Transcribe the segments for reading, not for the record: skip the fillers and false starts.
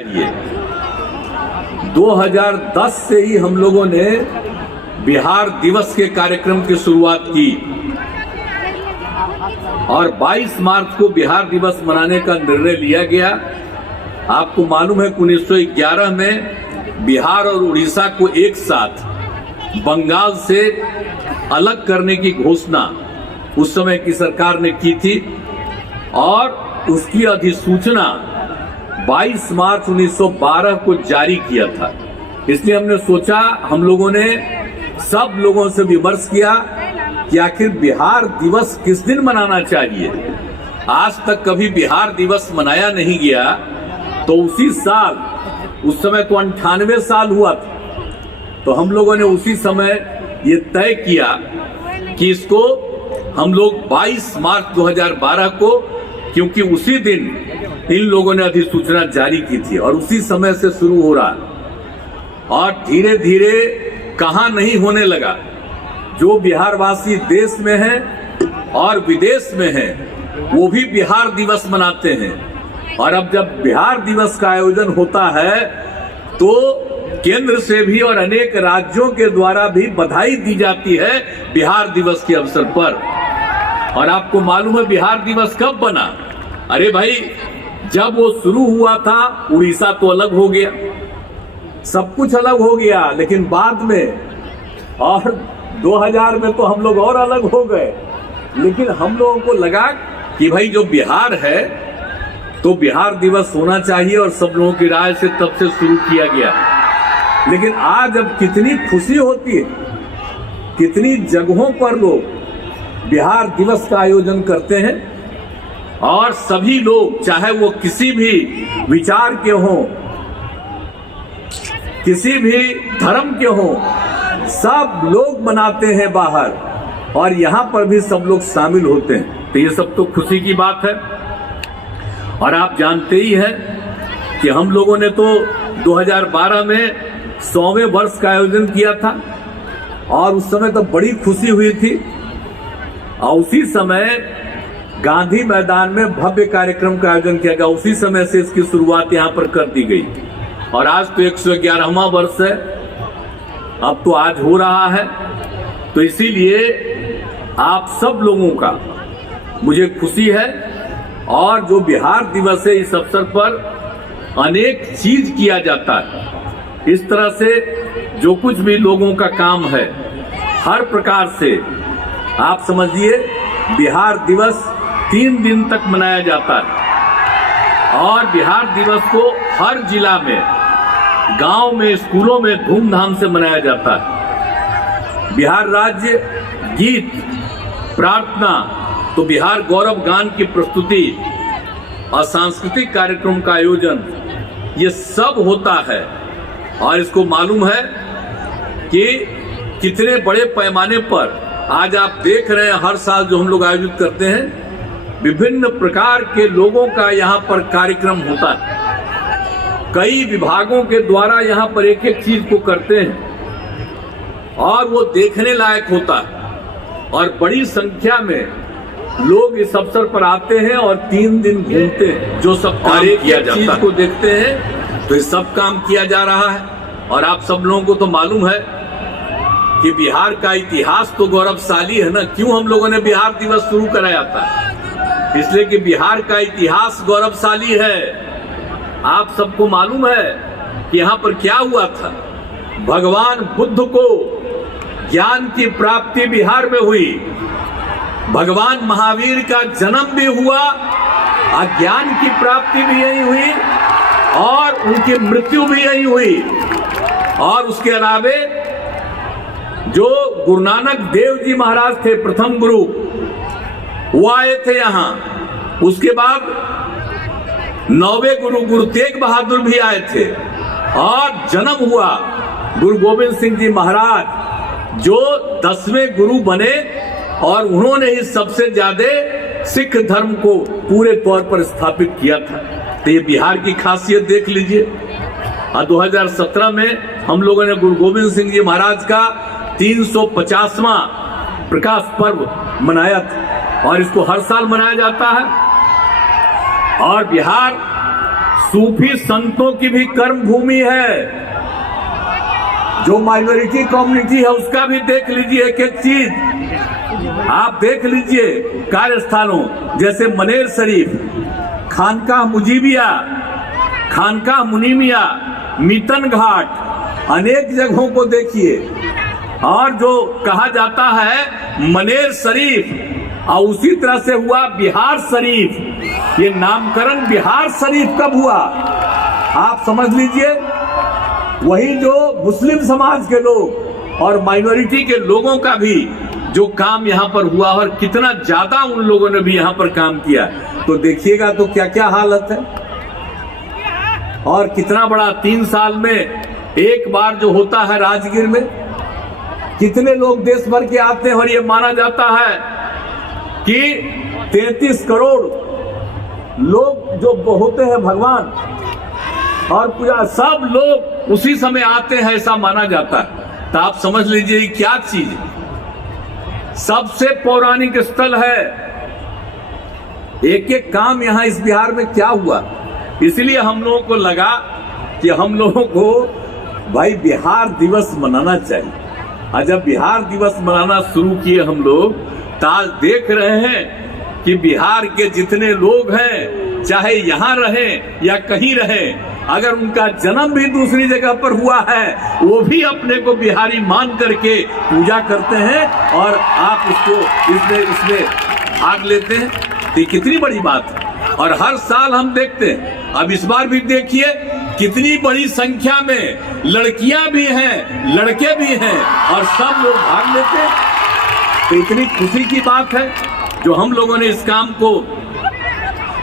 ये 2010 से ही हम लोगों ने बिहार दिवस के कार्यक्रम की शुरुआत की और 22 मार्च को बिहार दिवस मनाने का निर्णय लिया गया। आपको मालूम है 1911 में बिहार और उड़ीसा को एक साथ बंगाल से अलग करने की घोषणा उस समय की सरकार ने की थी और उसकी अधिसूचना 22 मार्च 1912 को जारी किया था। इसलिए हमने सोचा, हम लोगों ने सब लोगों से विमर्श किया कि आखिर बिहार दिवस किस दिन मनाना चाहिए। आज तक कभी बिहार दिवस मनाया नहीं गया, तो उसी साल, उस समय तो 98 साल हुआ था, तो हम लोगों ने उसी समय ये तय किया कि इसको हम लोग 22 मार्च 2012 को, क्योंकि उसी दिन इन लोगों ने अधिसूचना जारी की थी और उसी समय से शुरू हो रहा और धीरे धीरे कहां नहीं होने लगा। जो बिहारवासी देश में हैं और विदेश में हैं वो भी बिहार दिवस मनाते हैं। और अब जब बिहार दिवस का आयोजन होता है तो केंद्र से भी और अनेक राज्यों के द्वारा भी बधाई दी जाती है बिहार दिवस के अवसर पर। और आपको मालूम है बिहार दिवस कब बना? अरे भाई, जब वो शुरू हुआ था उड़ीसा तो अलग हो गया, सब कुछ अलग हो गया, लेकिन बाद में और 2000 में तो हम लोग और अलग हो गए। लेकिन हम लोगों को लगा कि भाई जो बिहार है तो बिहार दिवस होना चाहिए और सब लोगों की राय से तब से शुरू किया गया। लेकिन आज अब कितनी खुशी होती है, कितनी जगहों पर लोग बिहार दिवस का आयोजन करते हैं और सभी लोग, चाहे वो किसी भी विचार के हों, किसी भी धर्म के हों, सब लोग मनाते हैं बाहर और यहाँ पर भी सब लोग शामिल होते हैं। तो ये सब तो खुशी की बात है। और आप जानते ही हैं कि हम लोगों ने तो 2012 में 100वें वर्ष का आयोजन किया था और उस समय तो बड़ी खुशी हुई थी। और उसी समय गांधी मैदान में भव्य कार्यक्रम का आयोजन किया गया। उसी समय से इसकी शुरुआत यहाँ पर कर दी गई और आज तो 111वां वर्ष है, अब तो आज हो रहा है। तो इसीलिए आप सब लोगों का मुझे खुशी है। और जो बिहार दिवस है, इस अवसर पर अनेक चीज किया जाता है। इस तरह से जो कुछ भी लोगों का काम है, हर प्रकार से आप समझिए बिहार दिवस 3 दिन तक मनाया जाता है। और बिहार दिवस को हर जिला में, गांव में, स्कूलों में धूमधाम से मनाया जाता है। बिहार राज्य गीत, प्रार्थना, तो बिहार गौरव गान की प्रस्तुति और सांस्कृतिक कार्यक्रम का आयोजन, ये सब होता है। और इसको मालूम है कि कितने बड़े पैमाने पर आज आप देख रहे हैं, हर साल जो हम लोग आयोजित करते हैं, विभिन्न प्रकार के लोगों का यहाँ पर कार्यक्रम होता है। कई विभागों के द्वारा यहाँ पर एक एक चीज को करते हैं और वो देखने लायक होता है। और बड़ी संख्या में लोग इस अवसर पर आते हैं और 3 दिन घूमते हैं, जो सब कार्य किया जाता है, चीज को देखते हैं। तो ये सब काम किया जा रहा है। और आप सब लोगों को तो मालूम है कि बिहार का इतिहास तो गौरवशाली है ना। क्यों हम लोगों ने बिहार दिवस शुरू कराया था? इसलिए कि बिहार का इतिहास गौरवशाली है। आप सबको मालूम है कि यहाँ पर क्या हुआ था। भगवान बुद्ध को ज्ञान की प्राप्ति बिहार में हुई, भगवान महावीर का जन्म भी हुआ, ज्ञान की प्राप्ति भी यही हुई और उनकी मृत्यु भी यही हुई। और उसके अलावे जो गुरु नानक देव जी महाराज थे, प्रथम गुरु, वो आए थे यहाँ। उसके बाद 9वें गुरु गुरु तेग बहादुर भी आए थे और जन्म हुआ गुरु गोविंद सिंह जी महाराज, जो 10वें गुरु बने और उन्होंने ही सबसे ज्यादा सिख धर्म को पूरे तौर पर स्थापित किया था। तो ये बिहार की खासियत देख लीजिए। और 2017 में हम लोगों ने गुरु गोविंद सिंह जी महाराज का 350वां प्रकाश पर्व मनाया था और इसको हर साल मनाया जाता है। और बिहार सूफी संतों की भी कर्म भूमि है। जो माइनॉरिटी कम्युनिटी है उसका भी देख लीजिए, एक एक चीज आप देख लीजिए। कार्यस्थानों जैसे मनेर शरीफ, खानकाह मुजीबिया, खानकाह मुनीमिया, मीतन घाट, अनेक जगहों को देखिए। और जो कहा जाता है मनेर शरीफ, और उसी तरह से हुआ बिहार शरीफ। ये नामकरण बिहार शरीफ कब हुआ आप समझ लीजिए। वही जो मुस्लिम समाज के लोग और माइनॉरिटी के लोगों का भी जो काम यहाँ पर हुआ, और कितना ज्यादा उन लोगों ने भी यहाँ पर काम किया, तो देखिएगा तो क्या क्या हालत है। और कितना बड़ा 3 साल में एक बार जो होता है राजगीर में, कितने लोग देश भर के आते हैं। और ये माना जाता है कि 33 करोड़ लोग जो होते हैं भगवान और पूजा, सब लोग उसी समय आते हैं, ऐसा माना जाता है। तो आप समझ लीजिए क्या चीज है। सबसे पौराणिक स्थल है। एक एक काम यहाँ इस बिहार में क्या हुआ, इसलिए हम लोगों को लगा कि हम लोगों को भाई बिहार दिवस मनाना चाहिए। और जब बिहार दिवस मनाना शुरू किए हम लोग, तो आज देख रहे हैं कि बिहार के जितने लोग हैं, चाहे यहाँ रहें या कहीं रहें, अगर उनका जन्म भी दूसरी जगह पर हुआ है, वो भी अपने को बिहारी मान करके पूजा करते हैं और आप उसको इसमें भाग लेते हैं। तो कितनी बड़ी बात है। और हर साल हम देखते हैं, अब इस बार भी देखिए कितनी बड़ी संख्या में लड़कियां भी हैं, लड़के भी हैं, और सब लोग भाग लेते हैं। तो इतनी खुशी की बात है जो हम लोगों ने इस काम को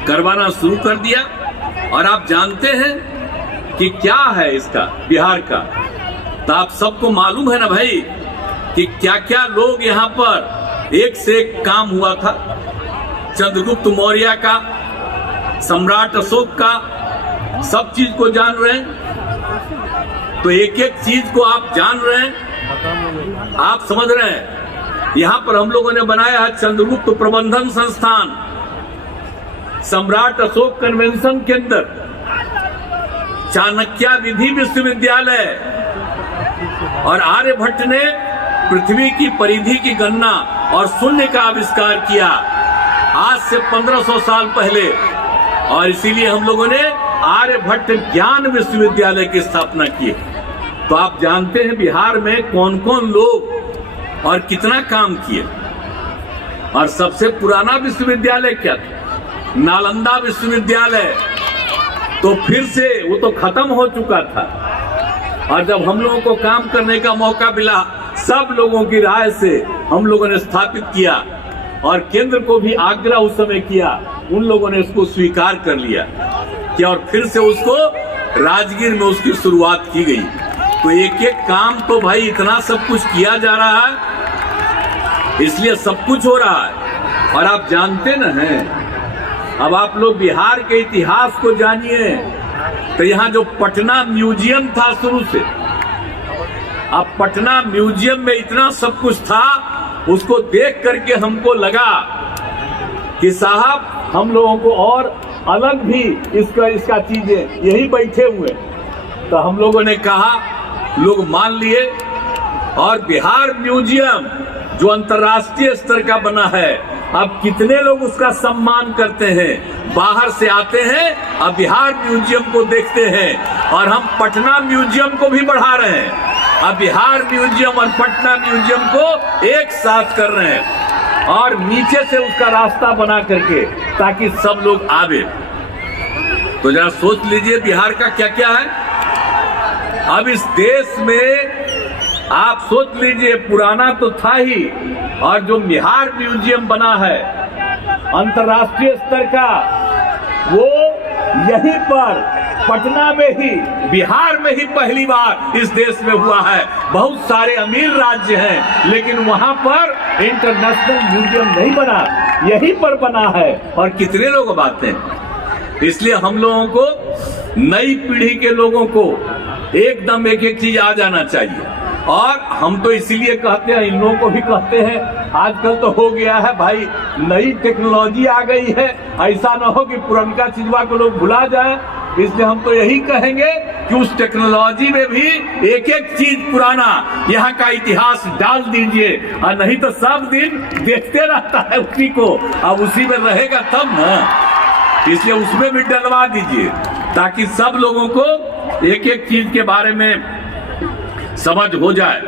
करवाना शुरू कर दिया। और आप जानते हैं कि क्या है इसका बिहार का, तो आप सबको मालूम है ना भाई कि क्या क्या लोग यहाँ पर एक से एक काम हुआ था। चंद्रगुप्त मौर्य का, सम्राट अशोक का, सब चीज को जान रहे हैं। तो एक एक चीज को आप जान रहे हैं, आप समझ रहे हैं। यहाँ पर हम लोगों ने बनाया है चंद्रगुप्त प्रबंधन संस्थान, सम्राट अशोक कन्वेंशन के अंदर, चाणक्य विधि विश्वविद्यालय, और आर्यभट्ट ने पृथ्वी की परिधि की गणना और शून्य का आविष्कार किया आज से 1500 साल पहले। और इसीलिए हम लोगों ने आर्यभट्ट ज्ञान विश्वविद्यालय की स्थापना की। तो आप जानते हैं बिहार में कौन कौन लोग और कितना काम किए। और सबसे पुराना विश्वविद्यालय क्या था? नालंदा विश्वविद्यालय। तो फिर से वो तो खत्म हो चुका था, और जब हम लोगों को काम करने का मौका मिला, सब लोगों की राय से हम लोगों ने स्थापित किया, और केंद्र को भी आग्रह उस समय किया, उन लोगों ने उसको स्वीकार कर लिया कि और फिर से उसको राजगीर में उसकी शुरुआत की गई। तो एक एक काम तो भाई इतना सब कुछ किया जा रहा है, इसलिए सब कुछ हो रहा है। और आप जानते न हैं, अब आप लोग बिहार के इतिहास को जानिए, तो यहाँ जो पटना म्यूजियम था शुरू से, अब पटना म्यूजियम में इतना सब कुछ था, उसको देख करके हमको लगा कि साहब हम लोगों को और अलग भी इसका चीजें यही बैठे हुए। तो हम लोगों ने कहा, लोग मान लिए, और बिहार म्यूजियम जो अंतर्राष्ट्रीय स्तर का बना है, अब कितने लोग उसका सम्मान करते हैं, बाहर से आते हैं, अब बिहार म्यूजियम को देखते हैं। और हम पटना म्यूजियम को भी बढ़ा रहे हैं, अब बिहार म्यूजियम और पटना म्यूजियम को एक साथ कर रहे हैं, और नीचे से उसका रास्ता बना करके, ताकि सब लोग आवे। तो जरा सोच लीजिए बिहार का क्या क्या है। अब इस देश में आप सोच लीजिए, पुराना तो था ही, और जो बिहार म्यूजियम बना है अंतर्राष्ट्रीय स्तर का, वो यहीं पर पटना में ही, बिहार में ही पहली बार इस देश में हुआ है। बहुत सारे अमीर राज्य हैं, लेकिन वहां पर इंटरनेशनल म्यूजियम नहीं बना, यहीं पर बना है। और कितने लोग आते हैं। इसलिए हम लोगों को, नई पीढ़ी के लोगों को एकदम एक एक चीज आ जाना चाहिए। और हम तो इसीलिए कहते हैं, इन लोगों को भी कहते हैं, आजकल तो हो गया है भाई, नई टेक्नोलॉजी आ गई है, ऐसा ना हो कि पुरनका चीजवा को लोग भुला जाए। इसलिए हम तो यही कहेंगे कि उस टेक्नोलॉजी में भी एक एक चीज पुराना यहाँ का इतिहास डाल दीजिए, और नहीं तो सब दिन देखते रहता है उसी को, अब उसी में रहेगा तब ना, इसलिए उसमें भी डलवा दीजिए ताकि सब लोगों को एक एक चीज के बारे में समझ हो जाए।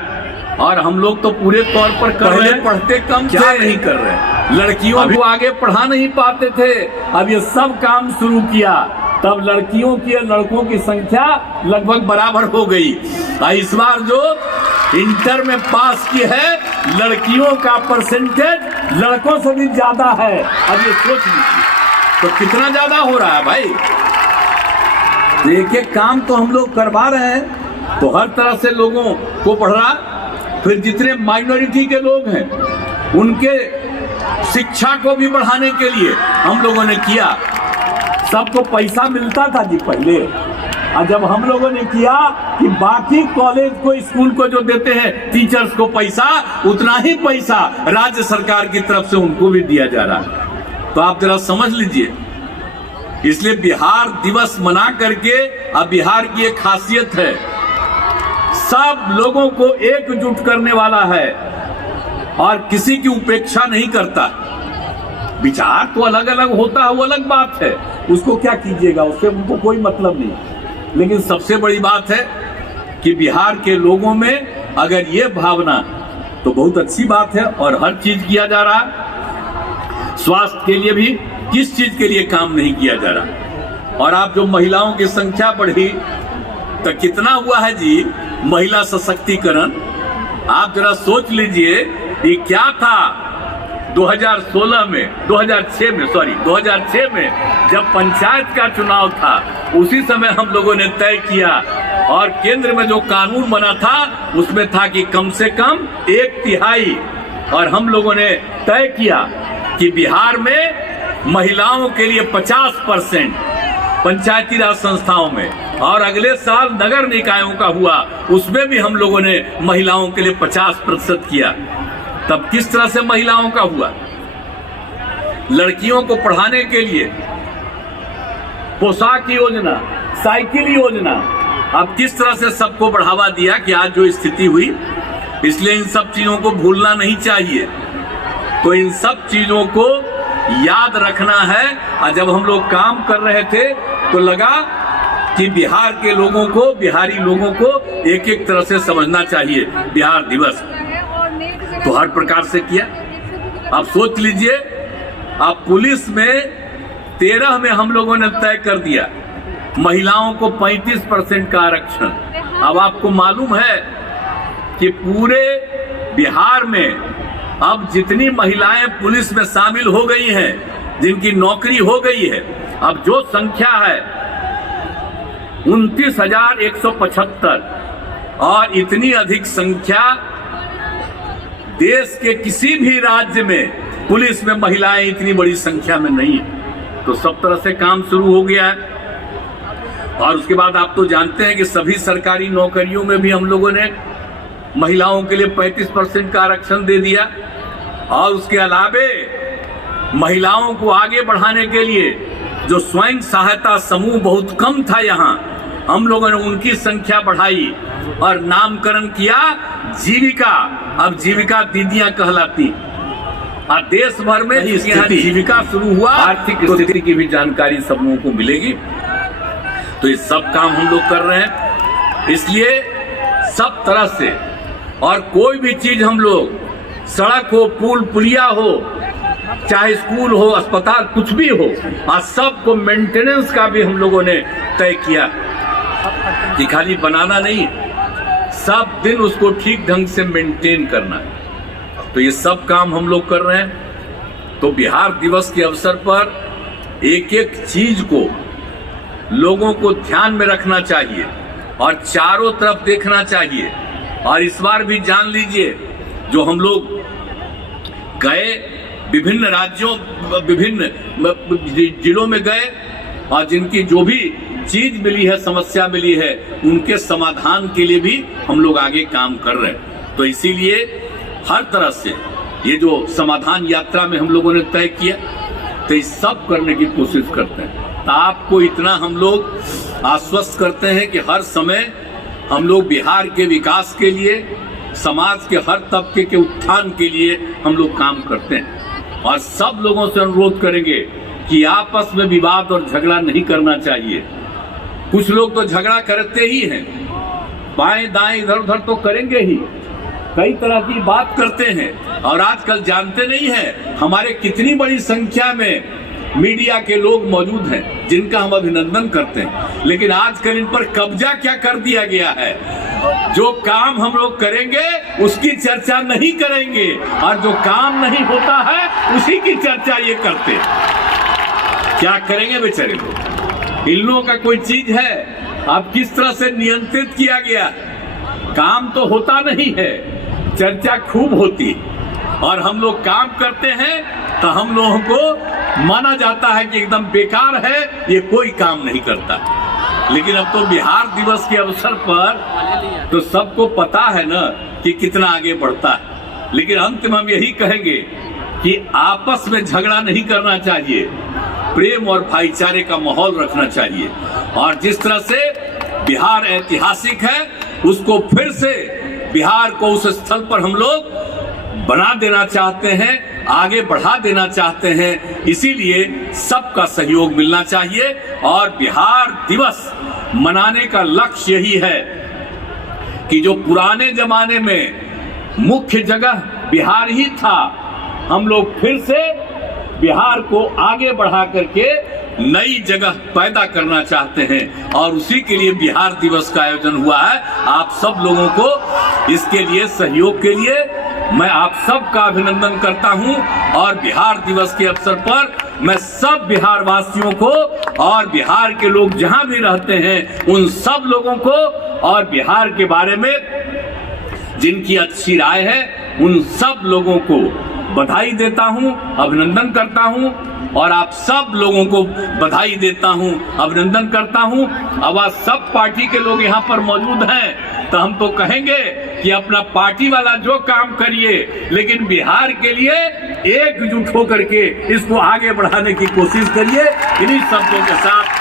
और हम लोग तो पूरे तौर पर कर रहे हैं, पढ़ते कम क्या नहीं कर रहे, लड़कियों को आगे पढ़ा नहीं पाते थे, अब ये सब काम शुरू किया, तब लड़कियों की और लड़कों की संख्या लगभग बराबर हो गई। इस बार जो इंटर में पास की है, लड़कियों का परसेंटेज लड़कों से भी ज्यादा है। अब ये सोच लीजिए तो कितना ज्यादा हो रहा है भाई। एक एक काम तो हम लोग करवा रहे हैं, तो हर तरह से लोगों को पढ़ रहा। फिर जितने माइनॉरिटी के लोग हैं उनके शिक्षा को भी बढ़ाने के लिए हम लोगों ने किया। सबको पैसा मिलता था जी पहले, और जब हम लोगों ने किया कि बाकी कॉलेज को, स्कूल को जो देते हैं टीचर्स को पैसा, उतना ही पैसा राज्य सरकार की तरफ से उनको भी दिया जा रहा है। तो आप जरा समझ लीजिए, इसलिए बिहार दिवस मना करके, अब बिहार की एक खासियत है, सब लोगों को एकजुट करने वाला है और किसी की उपेक्षा नहीं करता। विचार तो अलग अलग होता है, वो अलग बात है, उसको क्या कीजिएगा, उससे उनको कोई मतलब नहीं। लेकिन सबसे बड़ी बात है कि बिहार के लोगों में अगर ये भावना, तो बहुत अच्छी बात है। और हर चीज किया जा रहा है, स्वास्थ्य के लिए भी किस चीज के लिए काम नहीं किया जा रहा। और आप जो महिलाओं की संख्या बढ़ी, तो कितना हुआ है जी महिला सशक्तिकरण, आप जरा सोच लीजिए। ये क्या था 2006 में जब पंचायत का चुनाव था, उसी समय हम लोगों ने तय किया, और केंद्र में जो कानून बना था उसमें था कि कम से कम 1/3, और हम लोगों ने तय किया कि बिहार में महिलाओं के लिए 50% पंचायती राज संस्थाओं में, और अगले साल नगर निकायों का हुआ, उसमें भी हम लोगों ने महिलाओं के लिए 50% किया। तब किस तरह से महिलाओं का हुआ, लड़कियों को पढ़ाने के लिए पोशाक योजना, साइकिल योजना, अब किस तरह से सबको बढ़ावा दिया कि आज जो स्थिति हुई। इसलिए इन सब चीजों को भूलना नहीं चाहिए। तो इन सब चीजों को याद रखना है। और जब हम लोग काम कर रहे थे तो लगा कि बिहार के लोगों को, बिहारी लोगों को एक एक तरह से समझना चाहिए। बिहार दिवस तो हर प्रकार से किया। आप सोच लीजिए, आप पुलिस में 13 में हम लोगों ने तय कर दिया महिलाओं को 35% का आरक्षण। अब आपको मालूम है कि पूरे बिहार में अब जितनी महिलाएं पुलिस में शामिल हो गई हैं, जिनकी नौकरी हो गई है, अब जो संख्या है 29,175, और इतनी अधिक संख्या देश के किसी भी राज्य में पुलिस में महिलाएं इतनी बड़ी संख्या में नहीं है। तो सब तरह से काम शुरू हो गया है। और उसके बाद आप तो जानते हैं कि सभी सरकारी नौकरियों में भी हम लोगों ने महिलाओं के लिए 35% का आरक्षण दे दिया। और उसके अलावे महिलाओं को आगे बढ़ाने के लिए जो स्वयं सहायता समूह बहुत कम था यहाँ, हम लोगों ने उनकी संख्या बढ़ाई और नामकरण किया जीविका। अब जीविका दीदियां कहलाती, और देश भर में यहाँ जीविका शुरू हुआ। आर्थिक स्थिति की भी जानकारी सब लोगों को मिलेगी। तो ये सब काम हम लोग कर रहे हैं। इसलिए सब तरह से, और कोई भी चीज हम लोग, सड़क हो, पुल पुलिया हो, चाहे स्कूल हो, अस्पताल, कुछ भी हो, आज सबको मेंटेनेंस का भी हम लोगों ने तय किया कि खाली बनाना नहीं, सब दिन उसको ठीक ढंग से मेंटेन करना है। तो ये सब काम हम लोग कर रहे हैं। तो बिहार दिवस के अवसर पर एक एक चीज को लोगों को ध्यान में रखना चाहिए और चारों तरफ देखना चाहिए। और इस बार भी जान लीजिए, जो हम लोग गए विभिन्न राज्यों, विभिन्न जिलों में गए, और जिनकी जो भी चीज मिली है, समस्या मिली है, उनके समाधान के लिए भी हम लोग आगे काम कर रहे हैं। तो इसीलिए हर तरह से ये जो समाधान यात्रा में हम लोगों ने तय किया, तो ये सब करने की कोशिश करते हैं। तो आपको इतना हम लोग आश्वस्त करते हैं कि हर समय हम लोग बिहार के विकास के लिए, समाज के हर तबके के उत्थान के लिए हम लोग काम करते हैं। और सब लोगों से अनुरोध करेंगे कि आपस में विवाद और झगड़ा नहीं करना चाहिए। कुछ लोग तो झगड़ा करते ही हैं, बाएं दाएं इधर उधर तो करेंगे ही, कई तरह की बात करते हैं। और आजकल जानते नहीं हैं हमारे कितनी बड़ी संख्या में मीडिया के लोग मौजूद हैं जिनका हम अभिनंदन करते हैं, लेकिन आजकल इन पर कब्जा क्या कर दिया गया है। जो काम हम लोग करेंगे उसकी चर्चा नहीं करेंगे, और जो काम नहीं होता है उसी की चर्चा ये करते। क्या करेंगे बेचारे लोग? इन लोगों का कोई चीज है? अब किस तरह से नियंत्रित किया गया? काम तो होता नहीं है, चर्चा खूब होती, और हम लोग काम करते हैं तो हम लोगों को माना जाता है कि एकदम बेकार है, ये कोई काम नहीं करता। लेकिन अब तो बिहार दिवस के अवसर पर तो सबको पता है ना कि कितना आगे बढ़ता है। लेकिन अंत में हम यही कहेंगे कि आपस में झगड़ा नहीं करना चाहिए, प्रेम और भाईचारे का माहौल रखना चाहिए। और जिस तरह से बिहार ऐतिहासिक है, उसको फिर से बिहार को उस स्थल पर हम लोग बना देना चाहते हैं, आगे बढ़ा देना चाहते हैं। इसीलिए सबका सहयोग मिलना चाहिए। और बिहार दिवस मनाने का लक्ष्य यही है कि जो पुराने जमाने में मुख्य जगह बिहार ही था, हम लोग फिर से बिहार को आगे बढ़ा करके नई जगह पैदा करना चाहते हैं। और उसी के लिए बिहार दिवस का आयोजन हुआ है। आप सब लोगों को इसके लिए, सहयोग के लिए मैं आप सबका अभिनंदन करता हूं। और बिहार दिवस के अवसर पर मैं सब बिहार वासियों को और बिहार के लोग जहां भी रहते हैं उन सब लोगों को, और बिहार के बारे में जिनकी अच्छी राय है उन सब लोगों को बधाई देता हूं, अभिनंदन करता हूं। और आप सब लोगों को बधाई देता हूं, अभिनंदन करता हूं। अब आज सब पार्टी के लोग यहाँ पर मौजूद हैं, तो हम तो कहेंगे कि अपना पार्टी वाला जो काम करिए, लेकिन बिहार के लिए एकजुट होकर के इसको आगे बढ़ाने की कोशिश करिए। इन्हीं शब्दों के साथ